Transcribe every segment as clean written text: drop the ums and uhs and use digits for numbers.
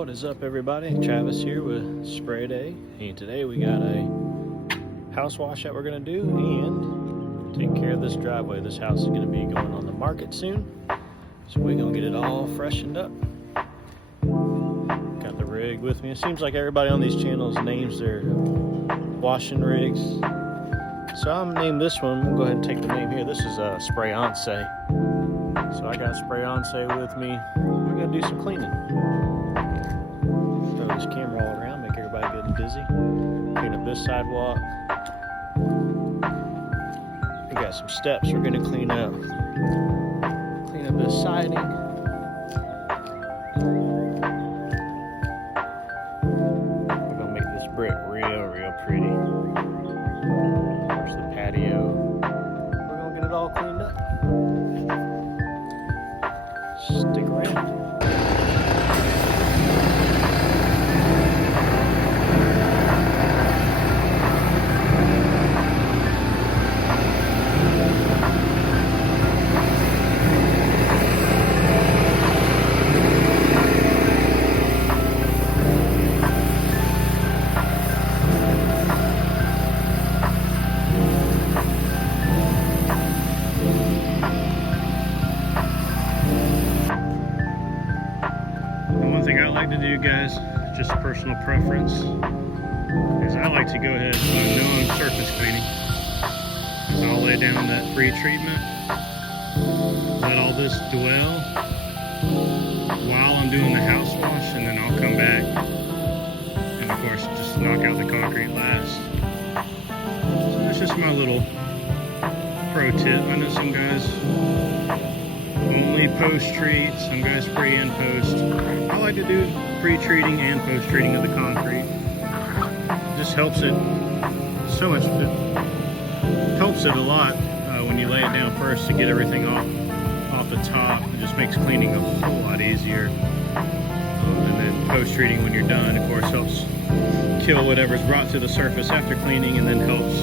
What is up, everybody? Travis here with Spray Day, and today we got a house wash that we're going to do and take care of this driveway. This house is going to be going on the market soon, so we're going to get it all freshened up. Got the rig with me. It seems like everybody on these channels names their washing rigs, so I'm going to name this one. We'll go ahead and take the name here. This is Spray-Once. So I got Spray-Once with me. We're going to do some cleaning. Throw this camera all around, make everybody good and dizzy. Clean up this sidewalk. We got some steps we're going to clean up. Clean up this siding. We're going to make this brick real pretty. There's the patio. We're going to get it all cleaned up. Stick around. One thing I like to do, guys, just personal preference, is I like to go ahead when I'm doing surface cleaning, is I'll lay down that pre-treatment, let all this dwell while I'm doing the house wash, and then I'll come back and of course just knock out the concrete last. So that's just my little pro tip. I know some guys only post-treat, some guys pre and post. I like to do pre-treating and post-treating of the concrete. It just helps it so much. It helps it a lot when you lay it down first to get everything off the top. It just makes cleaning a whole lot easier. And then post-treating when you're done, of course, helps kill whatever's brought to the surface after cleaning, and then helps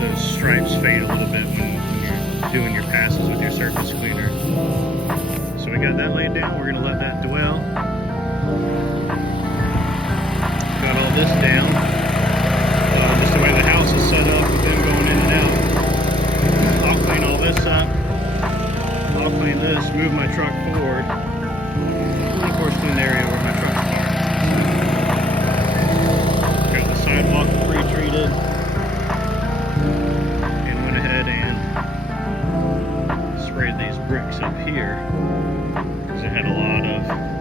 those stripes fade a little bit when you're doing your passes with your surface cleaner. So we got that laid down. We're going to let that dwell. Got all this down. Just the way the house is set up with them going in and out. I'll clean all this up. I'll clean this, move my truck forward. And of course clean the area where my truck's parked. Got the sidewalk pre-treated. And went ahead and sprayed these bricks up here because it had a lot of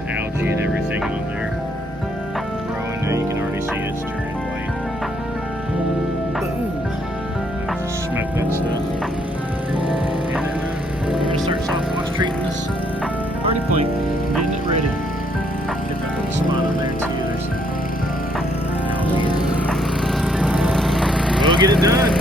algae and everything on there growing. Now you can already see it's turning white. Boom! Let's just smoke that stuff. And then I'm going to start soft wash treating this hardy plank, getting it ready. Get that little spot on there too. There's some algae. We'll get it done.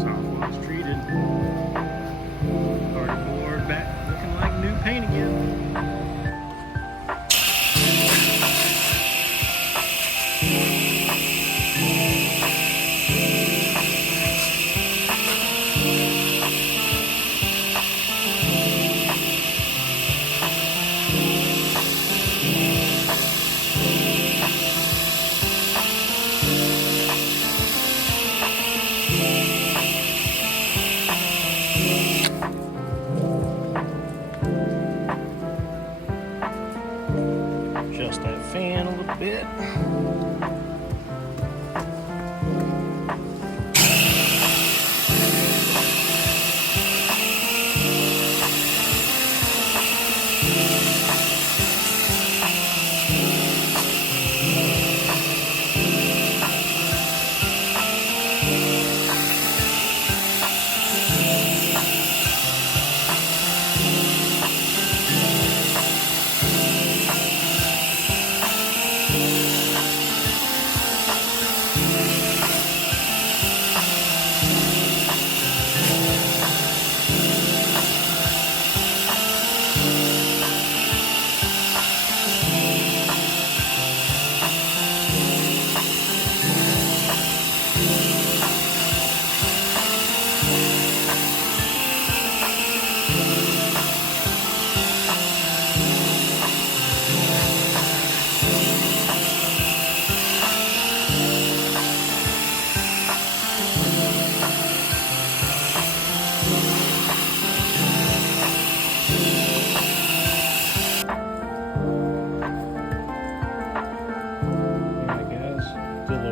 Soft wash treated. Party board back looking like new paint again. Adjust that fan a little bit.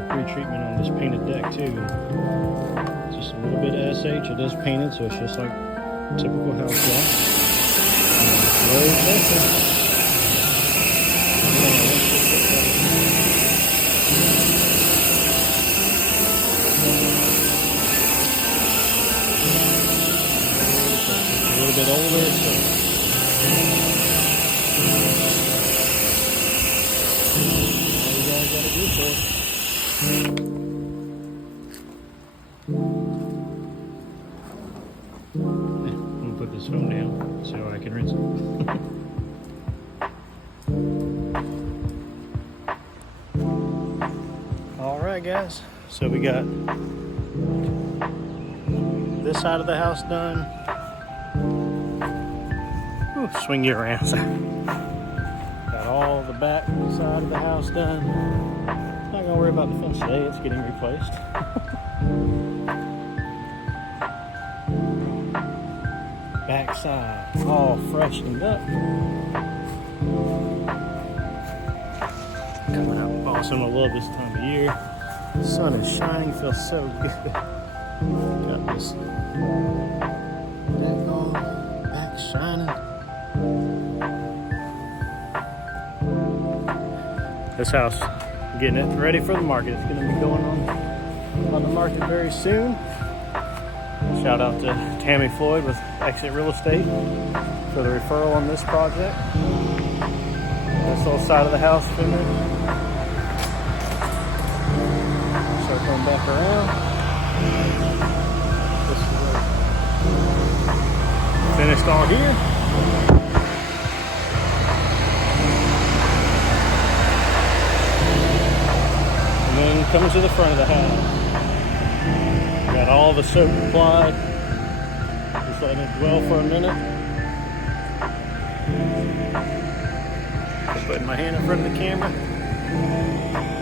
Pre-treatment on this painted deck too. Just a little bit of SH. It is painted, so it's just like typical house wash. A little bit older, so all you guys gotta do for it. I'm gonna put this phone down so I can rinse it. Alright guys, so we got this side of the house done. Ooh, swing you around. Got all the back side of the house done. Not gonna worry about the fence today, it's getting replaced. Back side, all freshened up. Coming out awesome, I love this time of year. The sun is shining, feels so good. Got this deck on, back shining. This house, getting it ready for the market. It's going to be going on the market very soon. Shout out to Tammy Floyd with Exit Real Estate for the referral on this project. This little side of the house finished. Circling back around. This is finished all here. And coming to the front of the house. Got all the soap applied. Just letting it dwell for a minute. Just putting my hand in front of the camera.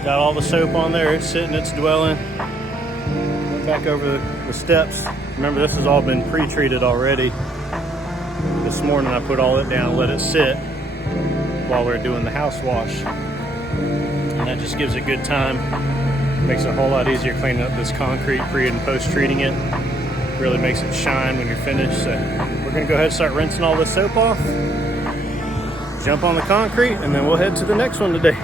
Got all the soap on there. It's sitting, it's dwelling. Went back over the steps. Remember, this has all been pre-treated already. This morning I put all it down and let it sit while we're doing the house wash. And that just gives it good time. Makes it a whole lot easier cleaning up this concrete pre and post treating it. Really makes it shine when you're finished. So we're gonna go ahead and start rinsing all this soap off, jump on the concrete, and then we'll head to the next one today.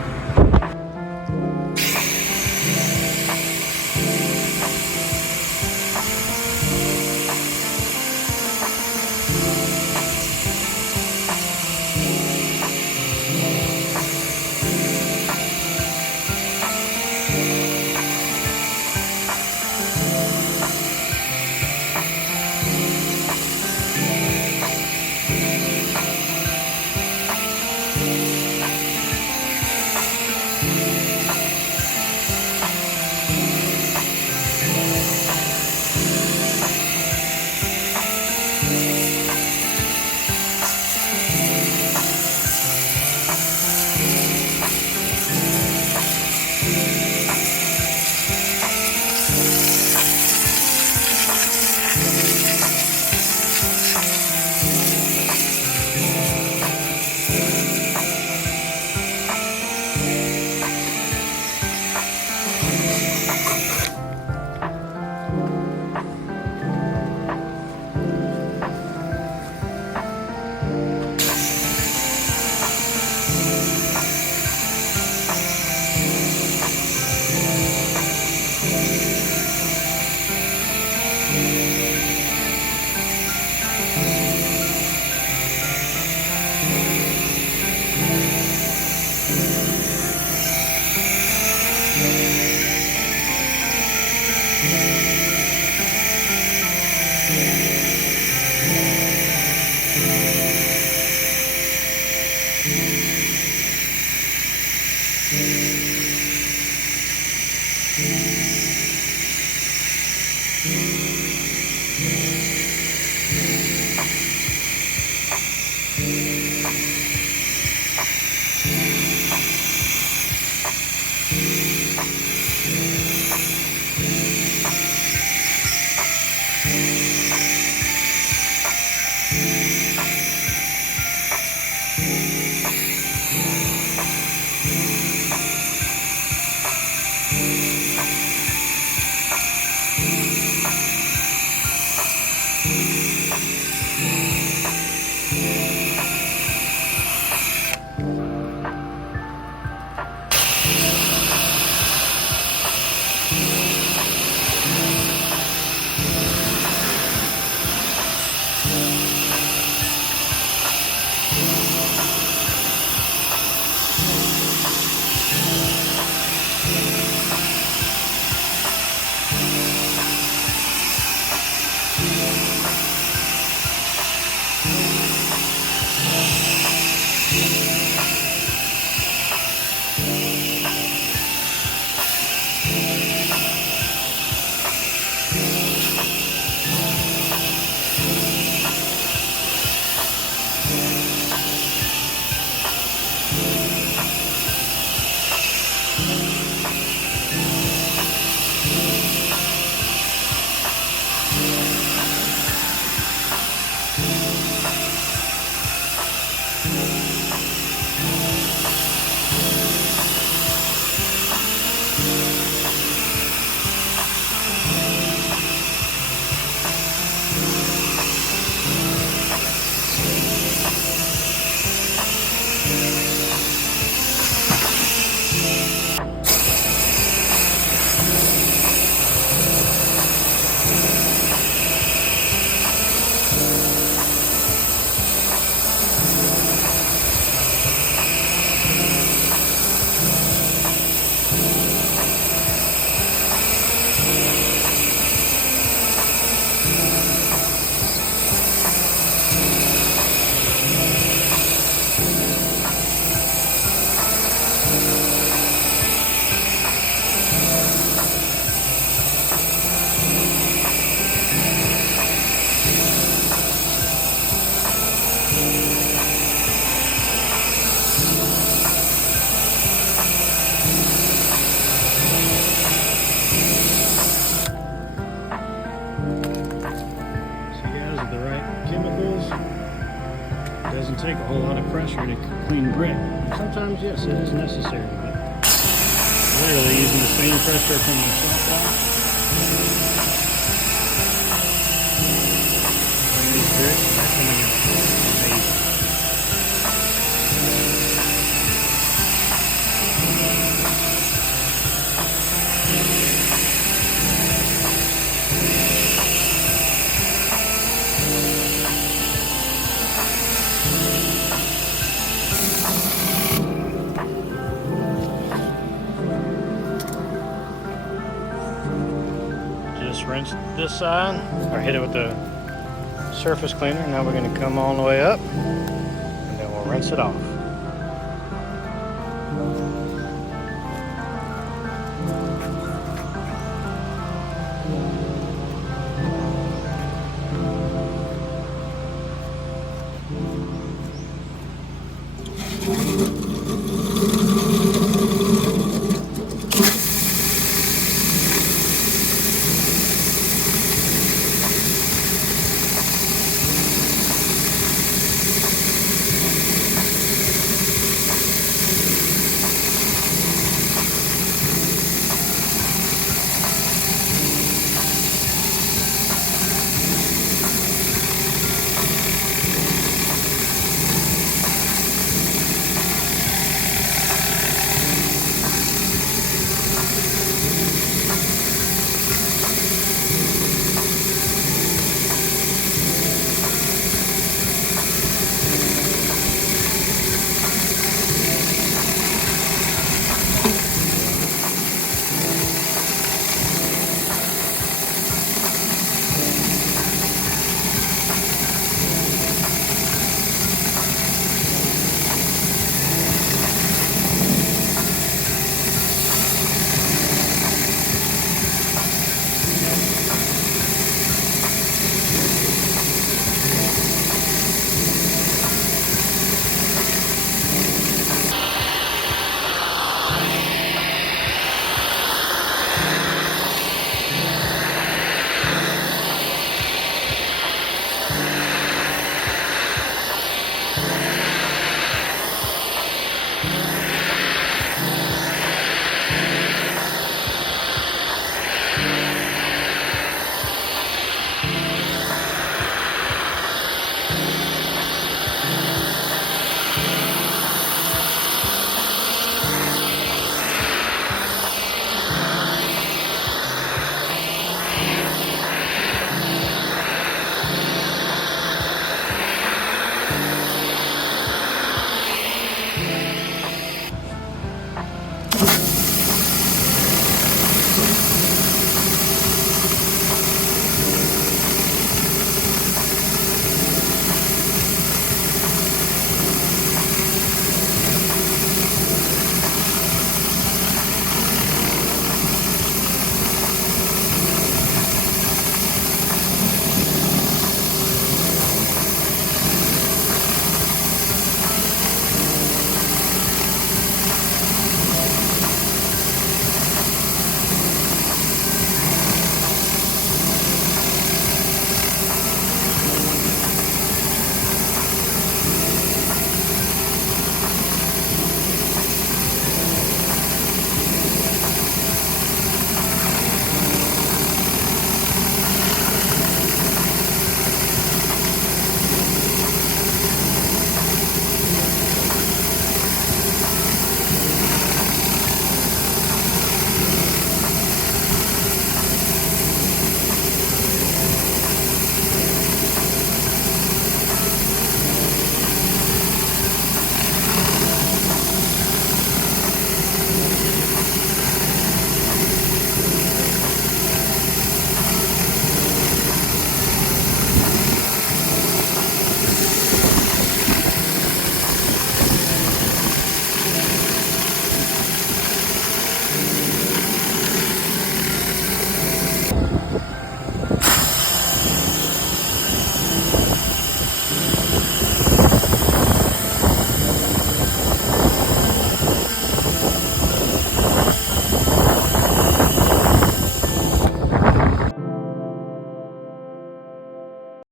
Doesn't take a whole lot of pressure to clean brick. Sometimes, yes, it is necessary, but literally using the same pressure from the salt block. Clean these bricks, and they're coming out amazing. Just rinse this side, or hit it with the surface cleaner. Now we're going to come all the way up, and then we'll rinse it off.